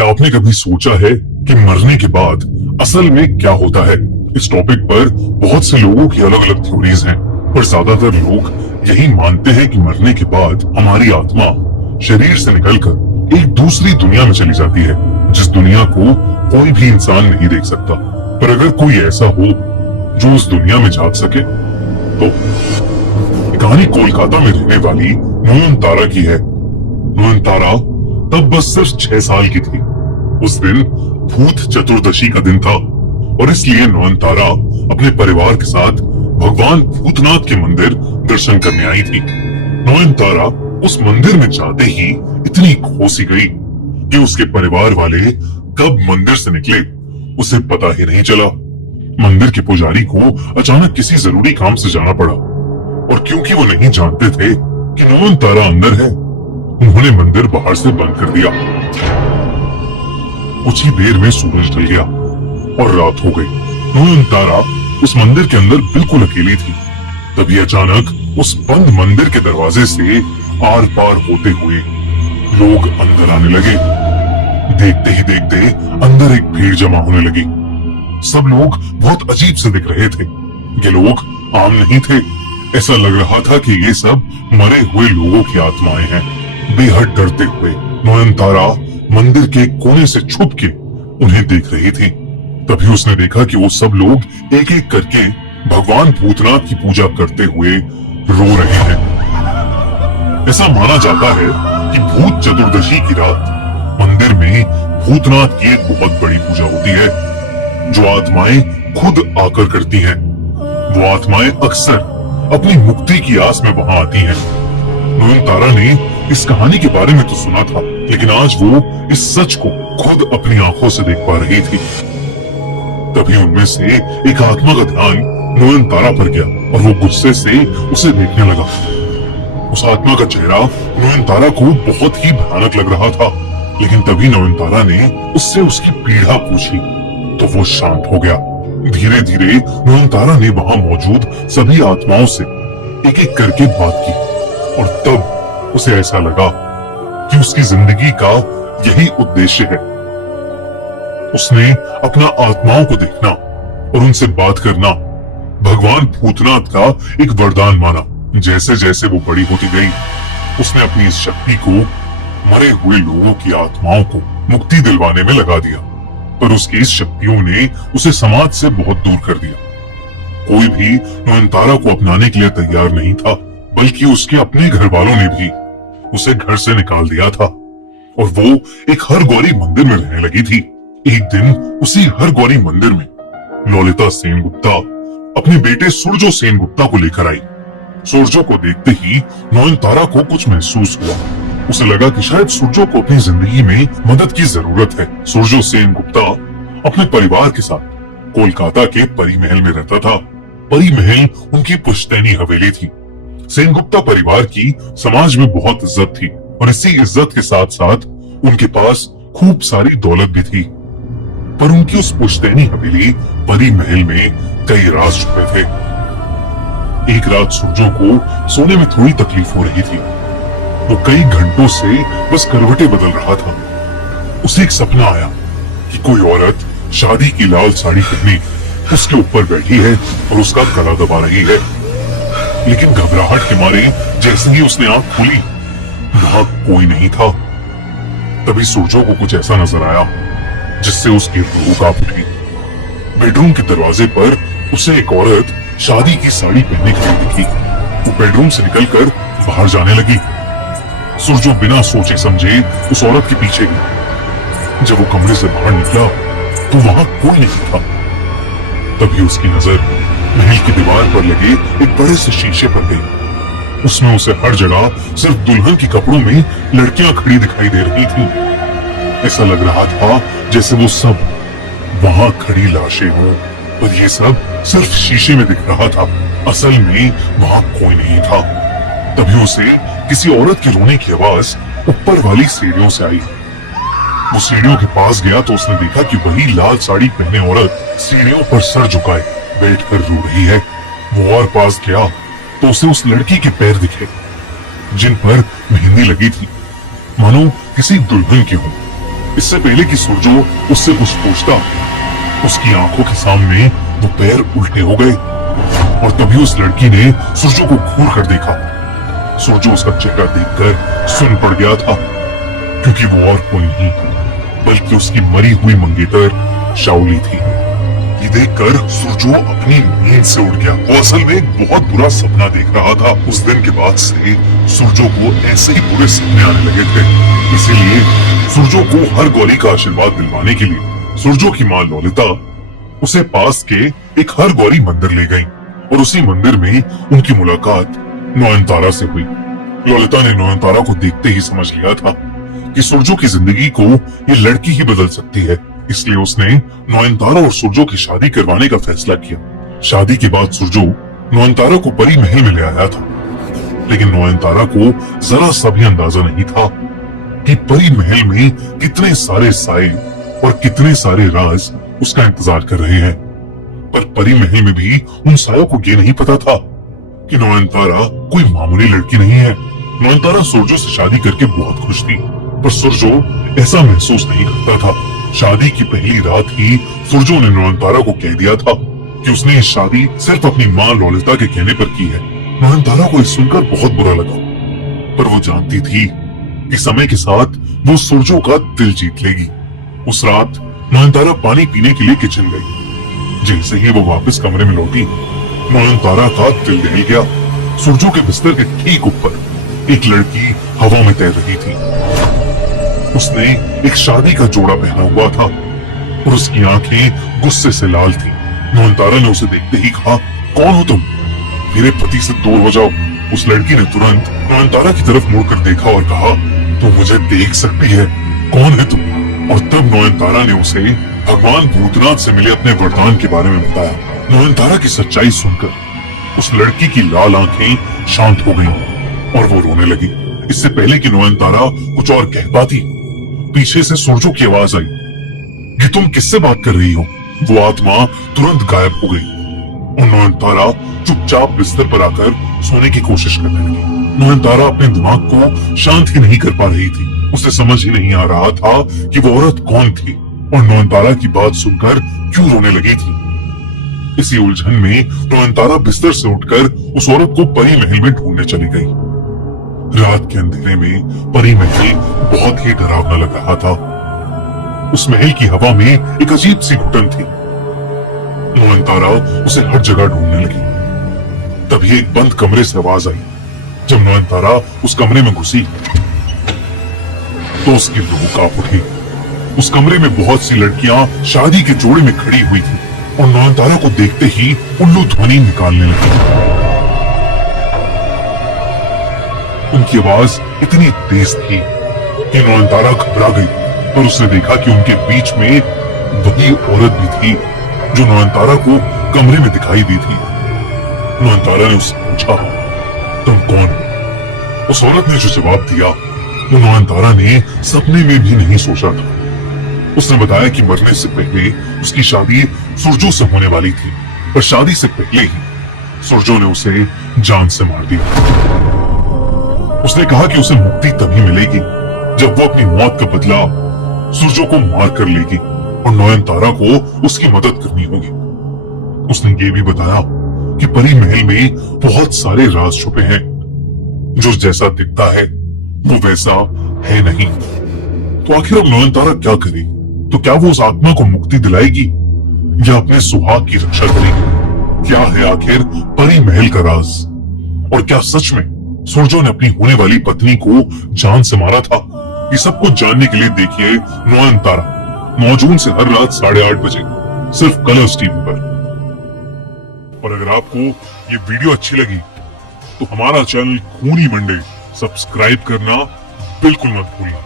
क्या आपने कभी सोचा है कि मरने के बाद असल में क्या होता है? इस टॉपिक पर बहुत से लोगों की अलग अलग थ्योरीज हैं, पर ज्यादातर लोग यही मानते हैं कि मरने के बाद हमारी आत्मा शरीर से निकलकर एक दूसरी दुनिया में चली जाती है, जिस दुनिया को कोई भी इंसान नहीं देख सकता। पर अगर कोई ऐसा हो जो उस दुनिया में झांक सके, तो कहानी कोलकाता में रहने वाली नयनतारा की है। नयनतारा तब बस सिर्फ 6 साल की थी। उस दिन भूत चतुर्दशी का दिन था और इसलिए नयनतारा अपने परिवार के साथ भगवान भूतनाथ के मंदिर दर्शन करने आई थी। नयनतारा उस मंदिर में जाते ही इतनी घोसी गई कि उसके परिवार वाले कब मंदिर से निकले उसे पता ही नहीं चला। मंदिर के पुजारी को अचानक किसी जरूरी काम से जाना पड़ा और क्योंकि वो नहीं जानते थे कि नयनतारा अंदर है, उन्होंने मंदिर बाहर से बंद कर दिया। कुछ ही देर में सूरज ढल गया और रात हो गई। नयनतारा उस मंदिर के अंदर बिल्कुल अकेली थी। तभी अचानक उस बंद मंदिर के दरवाजे से आर पार होते हुए लोग अंदर आने लगे। देखते ही देखते अंदर एक भीड़ जमा होने लगी। सब लोग बहुत अजीब से दिख रहे थे। ये लोग आम नहीं थे। ऐसा लग रहा था कि ये सब मरे हुए लोगों की आत्माएं हैं। बेहद डरते हुए नयनतारा मंदिर के कोने से छुप के उन्हें देख रही थी। तभी उसने देखा कि वो सब लोग एक एक करके भगवान भूतनाथ की पूजा करते हुए रो रहे हैं। ऐसा माना जाता है कि भूत चतुर्दशी की रात मंदिर में भूतनाथ की एक बहुत बड़ी पूजा होती है, जो आत्माएं खुद आकर करती हैं। वो आत्माएं अक्सर अपनी मुक्ति की आस में वहां आती हैं। नयनतारा ने इस कहानी के बारे में तो सुना था, लेकिन आज वो इस सच को खुद अपनी आंखों से देख पा रही थी। तभी उनमें से एक आत्मा का ध्यान नयनतारा पर गया और वो गुस्से से उसे देखने लगा। उस आत्मा का चेहरा नयनतारा को बहुत ही भयानक लग रहा था, लेकिन तभी नयनतारा ने उससे उसकी पीड़ा पूछी तो वो शांत हो गया। धीरे धीरे नयनतारा ने वहां मौजूद सभी आत्माओं से एक एक करके बात की और तब उसे ऐसा लगा कि उसकी जिंदगी का यही उद्देश्य है। उसने अपना आत्माओं को देखना और उनसे बात करना भगवान भूतनाथ का एक वरदान माना। जैसे जैसे वो बड़ी होती गई, उसने अपनी इस शक्ति को मरे हुए लोगों की आत्माओं को मुक्ति दिलवाने में लगा दिया। पर उसकी इस शक्तियों ने उसे समाज से बहुत दूर कर दिया। कोई भी नयनतारा को अपनाने के लिए तैयार नहीं था, बल्कि उसके अपने घर वालों ने भी उसे घर से निकाल दिया था और वो एक हरगौरी मंदिर में रहने लगी थी। एक दिन उसी हरगौरी मंदिर में ललिता सेनगुप्ता अपने बेटे सूरजो सेनगुप्ता को लेकर आई। सूरजो को देखते ही नयनतारा को कुछ महसूस हुआ। उसे लगा कि शायद सूरजो को अपनी जिंदगी में मदद की जरूरत है। सूरजो सेनगुप्ता अपने परिवार के साथ कोलकाता के परी महल में रहता था। परी महल उनकी पुश्तैनी हवेली थी। सेनगुप्ता परिवार की समाज में बहुत इज्जत थी और इसी इज्जत के साथ साथ उनके पास खूब सारी दौलत भी थी। पर उनकी उस पुश्तैनी हवेली परी महल में कई राज छुपे थे। एक रात सूरजो को सोने में थोड़ी तकलीफ हो रही थी। वो कई घंटों से बस करवटें बदल रहा था। उसे एक सपना आया कि कोई औरत शादी की लाल साड़ी पहनी उसके ऊपर बैठी है और उसका गला दबा रही है। लेकिन घबराहट के मारे जैसे ही उसने आंख खोली, वहां कोई नहीं था। तभी सूरजो को कुछ ऐसा नजर आया जिससे उसकी रूह कांप उठी। बेडरूम के दरवाजे पर उसे एक औरत शादी की साड़ी पहने खड़ी दिखी। वो बेडरूम से निकलकर बाहर जाने लगी। सूरजो बिना सोचे समझे उस औरत के पीछे गई। जब वो कमरे से बाहर निकला तो वहां कोई नहीं था। तभी उसकी नजर महल की दीवार पर लगे एक बड़े से शीशे पर गई। उसमें उसे हर जगह सिर्फ दुल्हन के कपड़ों में लड़कियां खड़ी दिखाई दे रही थी। ऐसा लग रहा था जैसे वो सब वहां खड़ी लाशें हों, पर ये सब सिर्फ शीशे में दिख रहा था। असल में वहां कोई नहीं था। तभी उसे किसी औरत के रोने की आवाज ऊपर वाली सीढ़ियों से आई। वो सीढ़ियों के पास गया तो उसने देखा कि वही लाल साड़ी पहने औरत सीढ़ियों पर सर झुकाए बैठकर रो रही है। वो और पास गया तो उसे उस लड़की के पैर दिखे जिन पर मेहंदी लगी थी, मानो किसी दुल्हन की हो। इससे पहले कि सुरजो उससे कुछ पूछता, उसकी आंखों के सामने वो पैर उल्टे हो गए और तभी उस लड़की ने सुरजो को घूर कर देखा। सुरजो उसका चेहरा देखकर सुन पड़ गया था, क्योंकि वो और कोई नहीं बल्कि उसकी मरी हुई मंगेतर शाओली थी। ये देखकर सुरजो अपनी नींद से उठ गया। वो असल में एक बहुत बुरा सपना देख रहा था। उस दिन के बाद से सुरजो को ऐसे ही बुरे सपने आने लगे थे। इसीलिए सुरजो को हर गौरी का आशीर्वाद दिलवाने के लिए सुरजो की माँ ललिता उसे पास के एक हर गौरी मंदिर ले गई और उसी मंदिर में उनकी मुलाकात नयनतारा से हुई। ललिता ने नयनतारा को देखते ही समझ लिया था कि सुरजो की जिंदगी को ये लड़की ही बदल सकती है। इसलिए उसने नयनतारा और सुरजो की शादी करवाने का फैसला किया। शादी के बाद सुरजो नयनतारा को परी महल में ले आया था, लेकिन नयनतारा को जरा सा भी अंदाजा नहीं था कि परी महल में कितने सारे साए और कितने सारे राज उसका इंतजार कर रहे हैं। पर परी महल में भी उन सायों को ये नहीं पता था कि नयनतारा कोई मामूली लड़की नहीं है। नयनतारा सुरजो से शादी करके बहुत खुश थी, पर सुरजो ऐसा महसूस नहीं करता था। शादी की पहली रात ही सुरजो ने नयनतारा को कह दिया था कि उसने ये शादी सिर्फ अपनी माँ ललिता के कहने पर की है। नयनतारा को इस सुनकर बहुत बुरा लगा, पर वो जानती थी कि समय के साथ वो सुरजो का दिल जीत लेगी। उस रात नयनतारा पानी पीने के लिए किचन गई। जैसे ही वो वापस कमरे में लौटी, नयनतारा का दिल दहल गया। सुरजो के बिस्तर के ठीक ऊपर एक लड़की हवा में तैर रही थी। उसने एक शादी का जोड़ा पहना हुआ था और उसकी आंखें गुस्से से लाल थी। नयनतारा ने उसे देखते ही कहा, कौन हो तुम? मेरे पति से दूर हो जाओ। उस लड़की ने तुरंत नयनतारा की तरफ मुड़कर देखा और कहा, तुम मुझे देख सकती है, कौन है तुम? और तब नयनतारा ने उसे भगवान भूतनाथ से मिले अपने वरदान के बारे में बताया। नयनतारा की सच्चाई सुनकर उस लड़की की लाल आंखें शांत हो गईं और वो रोने लगी। इससे पहले कि नयनतारा कुछ और कह पाती, पीछे से सुरजो की आवाज आई कि तुम किससे बात कर रही हो? वो आत्मा तुरंत गायब हो गई और नयनतारा चुपचाप बिस्तर पर आकर सोने की कोशिश करने लगी। नयनतारा अपने दिमाग को शांत ही नहीं कर पा रही थी। उसे समझ ही नहीं आ रहा था कि वो औरत कौन थी और नयनतारा की बात सुनकर क्यों रोने लगी थी। इसी उलझन में नयनतारा बिस्तर से उठकर उस औरत को परी महल में ढूंढने चली गई। रात के अंधेरे में परी महल बहुत ही डरावना लग रहा था। उस महल की हवा में एक अजीब सी घुटन थी। नयनतारा उसे हर जगह ढूंढने लगी। तभी एक बंद कमरे से आवाज आई। जब नयनतारा उस कमरे में घुसी तो उसकी रूह कांप उठी। उस कमरे में बहुत सी लड़कियां शादी के जोड़े में खड़ी हुई थी और नयनतारा को देखते ही उल्लू ध्वनि निकालने लगी। उनकी आवाज इतनी तेज थी कि नयनतारा घबरा गई और उसने देखा कि उनके बीच में वही औरत भी थी जो नयनतारा को कमरे में दिखाई दी थी। नयनतारा ने उससे पूछा, तुम कौन हो? उस औरत ने जो जवाब दिया वो नयनतारा ने सपने में भी नहीं सोचा था। उसने बताया कि मरने से पहले उसकी शादी सुरजो से होने वाली थी, पर शादी से पहले ही सुरजो ने उसे जान से मार दिया। उसने कहा कि उसे मुक्ति तभी मिलेगी जब वो अपनी मौत का बदला सुरजो को मार कर लेगी और नयनतारा को उसकी मदद करनी होगी। उसने ये भी बताया कि परी महल में बहुत सारे राज छुपे हैं। जो जैसा दिखता है वो वैसा है नहीं। तो आखिर अब नयनतारा क्या करे? तो क्या वो उस आत्मा को मुक्ति दिलाएगी या अपने सुहाग की रक्षा करेगी? क्या है आखिर परी महल का राज? और क्या सच में सुरजो ने अपनी होने वाली पत्नी को जान से मारा था? ये सब कुछ जानने के लिए देखिए नयनतारा 9 जून से हर रात 8:30 बजे सिर्फ कलर्स टीवी पर। और अगर आपको ये वीडियो अच्छी लगी तो हमारा चैनल खूनी मंडे सब्सक्राइब करना बिल्कुल मत भूलना।